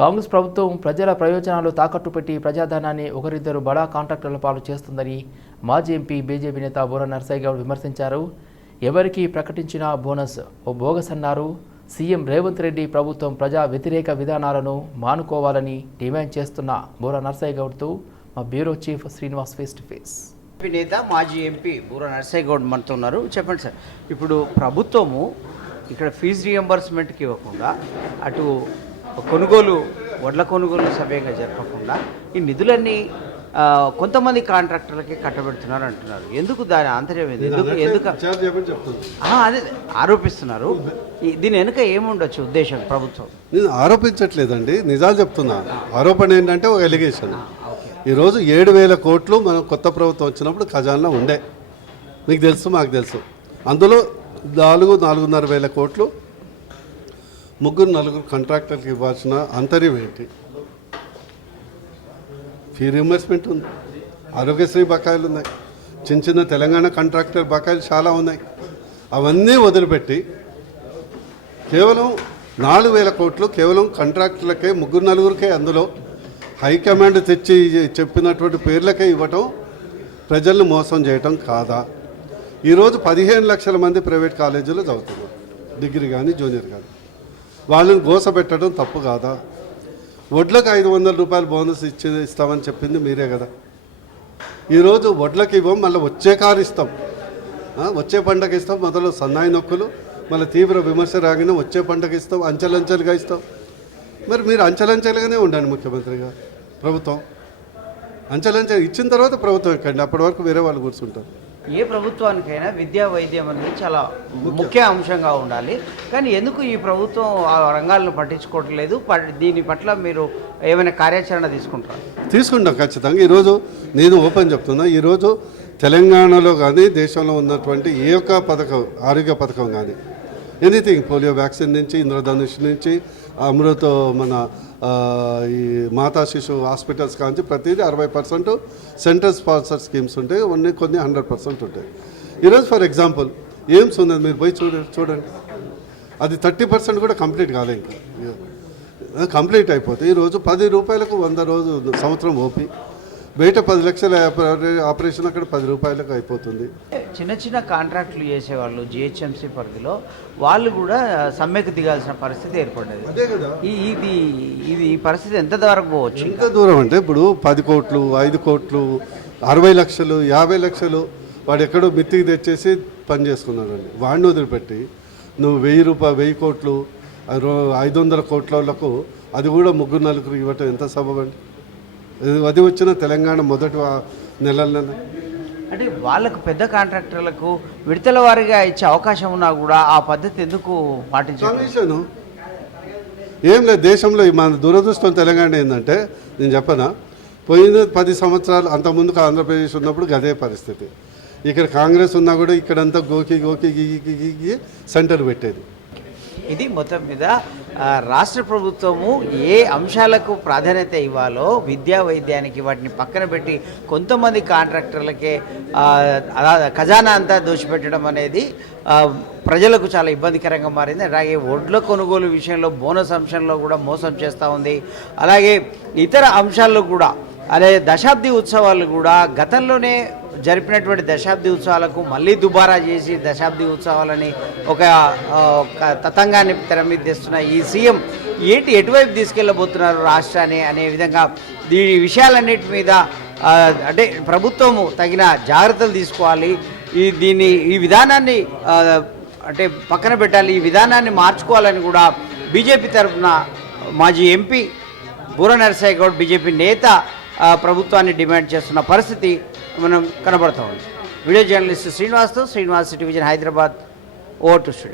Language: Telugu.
కాంగ్రెస్ ప్రభుత్వం ప్రజల ప్రయోజనాలు తాకట్టు పెట్టి ప్రజాధనాన్ని ఒకరిద్దరు బడా కాంట్రాక్టర్ల పాలు చేస్తుందని మాజీ ఎంపీ బీజేపీ నేత బోర నర్సయ్య గౌడ్ విమర్శించారు. ఎవరికి ప్రకటించిన బోనస్ ఓ బోగస్ అన్నారు సీఎం రేవంత్ రెడ్డి ప్రభుత్వం ప్రజా వ్యతిరేక విధానాలను మానుకోవాలని డిమాండ్ చేస్తున్న బోర నర్సయ్య గౌడ్తో మా bureau chief Srinivas face to face. నేత మాజీ ఎంపీ బూర నర్సయ్య గౌడ్ మనతో ఉన్నారు. చెప్పండి సార్ ఇప్పుడు ప్రభుత్వము ఇక్కడ ఫీజు రియంబర్స్మెంట్కి ఇవ్వకుండా అటు కొనుగోలు వడ్ల కొనుగోలు సవ్యంగా జరపకుండా ఈ నిధులన్నీ కొంతమంది కాంట్రాక్టర్లకి కట్టబెడుతున్నారు అంటున్నారు. ఎందుకు దాని ఆంతర్యం ఏంది? ఎందుకు ఎందుకు అదే ఆరోపిస్తున్నారు. దీని వెనుక ఏముండొచ్చు ఉద్దేశం ప్రభుత్వం? నేను ఆరోపించట్లేదండి. నిజాలు చెప్తున్నా. ఆరోపణ ఏంటంటే ఒక ఎలిగేషన్ ఈరోజు ఏడు వేల కోట్లు మనం కొత్త ప్రభుత్వం వచ్చినప్పుడు ఖజానా ఉండే. మీకు తెలుసు మాకు తెలుసు. అందులో నాలుగు నాలుగున్నర వేల కోట్లు ముగ్గురు నలుగురు కాంట్రాక్టర్కి ఇవ్వాల్సిన అంతర్యం ఏంటి? ఫీ రియంబర్స్మెంట్ ఉంది. ఆరోగ్యశ్రీ బకాయిలు ఉన్నాయి. చిన్న చిన్న తెలంగాణ కాంట్రాక్టర్ బకాయిలు చాలా ఉన్నాయి. అవన్నీ వదిలిపెట్టి కేవలం నాలుగు వేల కోట్లు కేవలం కాంట్రాక్టులకే ముగ్గురు నలుగురికే అందులో హైకమాండ్ తెచ్చి చెప్పినటువంటి పేర్లకే ఇవ్వటం ప్రజలను మోసం చేయటం కాదా? ఈరోజు పదిహేను లక్షల మంది ప్రైవేట్ కాలేజీలో చదువుతున్నారు. డిగ్రీ కానీ జూనియర్ కానీ వాళ్ళని గోసపెట్టడం తప్పు కాదా? వడ్లకు ఐదు వందల రూపాయలు బోనస్ ఇచ్చి ఇస్తామని చెప్పింది మీరే కదా. ఈరోజు వడ్లకి ఇవ్వం మళ్ళీ వచ్చే కారు ఇస్తాం. వచ్చే పండగ ఇస్తాం మొదలు సన్నాయి నొక్కులు మళ్ళీ తీవ్ర విమర్శ రాగిన వచ్చే పండగ ఇస్తాం అంచెలంచెలుగా ఇస్తాం. మరి మీరు అంచెలంచెలుగానే ఉండండి ముఖ్యమంత్రిగా ప్రభుత్వం. అంచెలంచెలు ఇచ్చిన తర్వాత ప్రభుత్వం ఎక్కండి అప్పటి వరకు వేరే వాళ్ళు కూర్చుంటారు. ఏ ప్రభుత్వానికైనా విద్యా వైద్యం అనేది చాలా ముఖ్య అంశంగా ఉండాలి. కానీ ఎందుకు ఈ ప్రభుత్వం ఆ రంగాలను పట్టించుకోవట్లేదు? దీని పట్ల మీరు ఏమైనా కార్యాచరణ తీసుకుంటారు? తీసుకుంటాం ఖచ్చితంగా. ఈరోజు నేను ఓపెన్ చెప్తున్నా. ఈరోజు తెలంగాణలో కానీ దేశంలో ఉన్నటువంటి ఏ ఒక్క పథకం ఆరోగ్య పథకం కానీ ఎనీథింగ్ పోలియో వ్యాక్సిన్ నుంచి ఇంద్రధనుష్ నుంచి అమృత మన ఈ మాతా శిశు హాస్పిటల్స్ కాంచి ప్రతిదీ అరవై పర్సెంట్ సెంట్రల్ స్పాన్సర్ స్కీమ్స్ ఉంటాయి కొన్ని కొన్ని హండ్రెడ్ పర్సెంట్ ఉంటాయి. ఈరోజు ఫర్ ఎగ్జాంపుల్ ఎయిమ్స్ ఉన్నది మీరు పోయి చూడ చూడండి. అది థర్టీ పర్సెంట్ కూడా కంప్లీట్ కాలే ఇంకా. కంప్లీట్ అయిపోతే ఈరోజు పది రూపాయలకు వంద రోజు సంవత్సరం ఓపి. బయట పది లక్షల ఆపరే- ఆపరేషన్ అక్కడ పది రూపాయలకు అయిపోతుంది. చిన్న చిన్న కాంట్రాక్టులు చేసేవాళ్ళు జిహెచ్ఎంసీ పరిధిలో వాళ్ళు కూడా సమ్మెకు దిగాల్సిన పరిస్థితి ఏర్పడ్డది. ఈ ఇది ఇది ఈ పరిస్థితి ఎంత వరకు పోవచ్చు ఎంత దూరం అంటే ఇప్పుడు పది కోట్లు ఐదు కోట్లు అరవై లక్షలు యాభై లక్షలు వాడు ఎక్కడో మిత్తికి తెచ్చేసి పని చేసుకున్నాడండి. వాడిని వదిలిపెట్టి నువ్వు వెయ్యి రూపాయలు వెయ్యి కోట్లు ఐదు వందల కోట్లకు అది కూడా ముగ్గురు నలుగురు ఇవ్వటం ఎంత సబబండి అది వచ్చిన తెలంగాణ మొదటి నెలల్లోనే అంటే వాళ్ళకు పెద్ద కాంట్రాక్టర్లకు విడతల వారీగా ఇచ్చే అవకాశం ఉన్నా కూడా ఆ పద్ధతి ఎందుకు పాటించాలి కమిషను ఏం లేదు దేశంలో మన దురదృష్టం తెలంగాణ ఏంటంటే నేను చెప్పనా? పోయిన పది సంవత్సరాలు అంత ముందుకు ఆంధ్రప్రదేశ్ ఉన్నప్పుడు గదే పరిస్థితి. ఇక్కడ కాంగ్రెస్ ఉన్నా కూడా ఇక్కడంతా గోకి గోకి గిగి గిగి సెంటర్ పెట్టేది. ఇది మొత్తం మీద రాష్ట్ర ప్రభుత్వము ఏ అంశాలకు ప్రాధాన్యత ఇవ్వాలో విద్యా వైద్యానికి వాటిని పక్కన పెట్టి కొంతమంది కాంట్రాక్టర్లకే అలా ఖజానా అంతా దోచిపెట్టడం అనేది ప్రజలకు చాలా ఇబ్బందికరంగా మారింది. అలాగే ఒడ్ల కొనుగోలు విషయంలో బోనస్ అంశంలో కూడా మోసం చేస్తూ ఉంది. అలాగే ఇతర అంశాల్లో కూడా అదే దశాబ్ది ఉత్సవాలు కూడా గతంలోనే జరిపినటువంటి దశాబ్ది ఉత్సవాలకు మళ్ళీ దుబారా చేసి దశాబ్ది ఉత్సవాలని ఒక ఒక తతంగాన్ని తెర మీద తెస్తున్న ఈ సీఎం ఏంటి ఎటువైపు తీసుకెళ్ళబోతున్నారు రాష్ట్రాన్ని అనే విధంగా దీని విషయాలన్నిటి మీద అంటే ప్రభుత్వము తగిన జాగ్రత్తలు తీసుకోవాలి. ఈ దీన్ని ఈ విధానాన్ని అంటే పక్కన పెట్టాలి. ఈ విధానాన్ని మార్చుకోవాలని కూడా బీజేపీ తరఫున మాజీ ఎంపీ బూర నరసయ్య గౌడ్ బీజేపీ నేత ప్రభుత్వాన్ని డిమాండ్ చేస్తున్న పరిస్థితి మనం కనబడుతూ. ఉంది వీడియో జర్నలిస్ట్ శ్రీనివాస్తో శ్రీనివాస్ టెలివిజన్ హైదరాబాద్ ఓటు టు స్టూడియో.